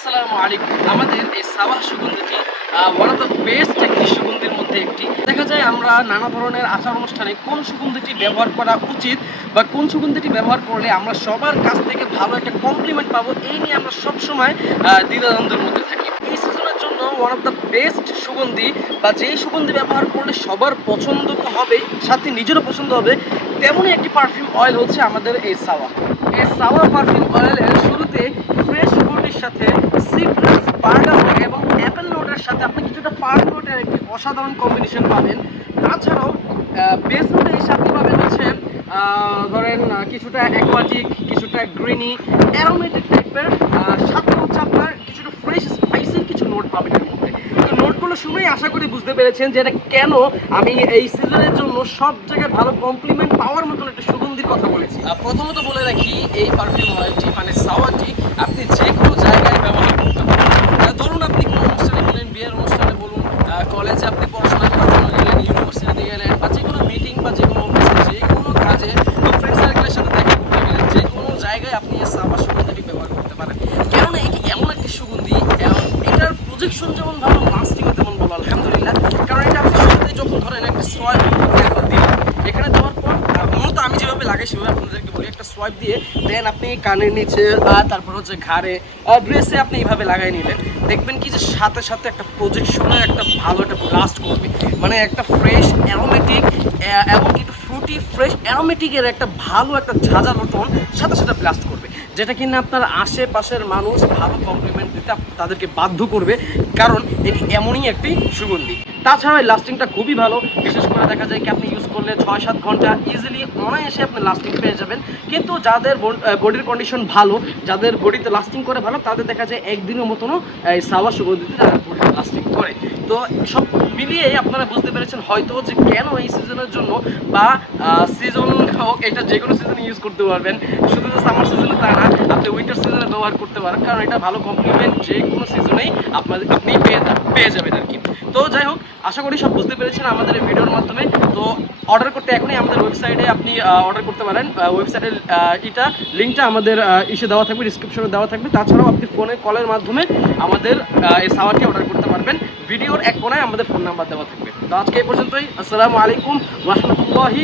আসসালামু আলাইকুম। আমাদের এই সাওয়া সুগন্ধিটি ওয়ান অফ দ্য বেস্ট একটি সুগন্ধির মধ্যে একটি। দেখা যায় আমরা নানা ধরনের আচার অনুষ্ঠানে কোন সুগন্ধিটি ব্যবহার করা উচিত বা কোন সুগন্ধিটি ব্যবহার করলে আমরা সবার কাছ থেকে ভালো একটা কমপ্লিমেন্ট পাবো, এই নিয়ে আমরা সবসময় দ্বিধাদ্বন্দ্বের মধ্যে থাকি। এই সিজনের জন্য ওয়ান অফ দ্য বেস্ট সুগন্ধি বা যেই সুগন্ধি ব্যবহার করলে সবার পছন্দ তো হবেই, সাথে নিজেরও পছন্দ হবে, তেমনই একটি পারফিউম অয়েল হচ্ছে আমাদের এই সাওয়া এই সাওয়া পারফিউম অয়েলের শুরুতে ফুডের সাথে সিট্রাস বার্গার এবং অ্যাপেল নোটের সাথে আপনি কিছুটা পার্ক নোটের একটি অসাধারণ কম্বিনেশন পাবেন। তাছাড়াও বেস নোটে এই সাথে পাবেন হচ্ছে ধরেন কিছুটা অ্যাকোয়াটিক কিছুটা গ্রিনি অ্যারোমেটিক টাইপের সাথে হচ্ছে আপনার কিছুটা ফ্রেশ স্পাইসির কিছু নোট পাবেন এর মধ্যে। তো নোটগুলো শুনেই আশা করি বুঝতে পেরেছেন যে এটা কেন আমি এই সিজনের জন্য সব জায়গায় ভালো কমপ্লিমেন্ট পাওয়ার মতন একটা সুগন্ধির কথা বলেছি। প্রথমত বলে রাখি, এই পারফিউম অয়েলটি মানে সাওয়াটি আপনি যে কোনো জায়গায় ব্যবহার করতে পারেন আহ, ধরুন আপনি কোনো অনুষ্ঠানে গেলেন বিয়ের অনুষ্ঠানে বলুন আহ, কলেজে আপনি পড়াশোনা করার জন্য গেলেন ইউনিভার্সিটিতে গেলেন বা যে কোনো মিটিং বা যে কোনো অফিসে যে কোনো কাজে বা ফ্রেন্ড সার্কেলের সাথে দেখা করতে গেলেন যে কোনো জায়গায় আপনি এই সাবা সুগন্ধিটি ব্যবহার করতে পারেন কেননা এটি এমন একটি সুগন্ধি এবং এটার প্রজেকশন যেমন ভালো লাস্টিংও তেমন ভালো আলহামদুলিল্লাহ কারণ এটা আপনি শুরুতে যখন ধরেন একটা সোয়াইপ একবার দিলেন এখানে দেওয়ার পর আর মূলত আমি যেভাবে লাগাই সেভাবে আপনাদেরকে বলি, একটা সোয়াইপ দিয়ে দেন আপনি কানের নিচে আর তারপর হচ্ছে ঘাড়ে ড্রেসে আপনি এইভাবে লাগাই নিলেন। দেখবেন কি যে সাথে সাথে একটা প্রজেকশনের একটা ভালো একটা ব্লাস্ট করবে। মানে একটা ফ্রেশ অ্যারোমেটিক এবং একটু ফ্রুটি ফ্রেশ অ্যারোমেটিকের একটা ভালো একটা ঝাঁঝালো টোন সাথে সাথে ব্লাস্ট করবে। যেটা কিনা আপনার আশেপাশের মানুষ ভালো কমপ্লিমেন্ট দিতে তাদেরকে বাধ্য করবে। কারণ এটি এমনই একটি সুগন্ধি। তাছাড়া এই লাস্টিংটা খুবই ভালো। বিশেষ করে দেখা যায় কি, আপনি ইউজ করলে ছয় সাত ঘণ্টা ইজিলি অনায়াসে আপনি লাস্টিং পেয়ে যাবেন। কিন্তু যাদের বডির কন্ডিশন ভালো, যাদের বডিতে লাস্টিং করে ভালো, তাদের দেখা যায় একদিনের মতনও এই সাওয়া সুগন্ধিতে তারা লাস্টিং করে। তো সব মিলিয়ে আপনারা বুঝতে পেরেছেন হয়তো যে কেন এই সিজনের জন্য বা সিজন হোক, এটা যে কোনো সিজনে ইউজ করতে পারবেন। শুধু সামার সিজনে তা না, আপনি উইন্টার সিজনে ব্যবহার করতে পারেন। কারণ এটা ভালো কমপ্লিমেন্ট যে কোনো সিজনেই আপনার আপনি পেয়ে যাবেন আর কি। তো যাই হোক, আশা করি সব বুঝতে পেরেছেন আমাদের এই ভিডিওর মাধ্যমে। তো অর্ডার করতে এখনই আমাদের ওয়েবসাইটে আপনি অর্ডার করতে পারেন। ওয়েবসাইটের এটা লিঙ্কটা আমাদের ইসে দেওয়া থাকবে ডিসক্রিপশনে দেওয়া থাকবে। তাছাড়াও আপনি ফোনে কলের মাধ্যমে আমাদের এই সাওয়ারটি অর্ডার করতে পারবেন। ভিডিওর এক কোনায় আমাদের ফোন নাম্বার দেওয়া থাকবে। তো আজকে এই পর্যন্তই। আসসালামু আলাইকুম রহমতুল্লাহি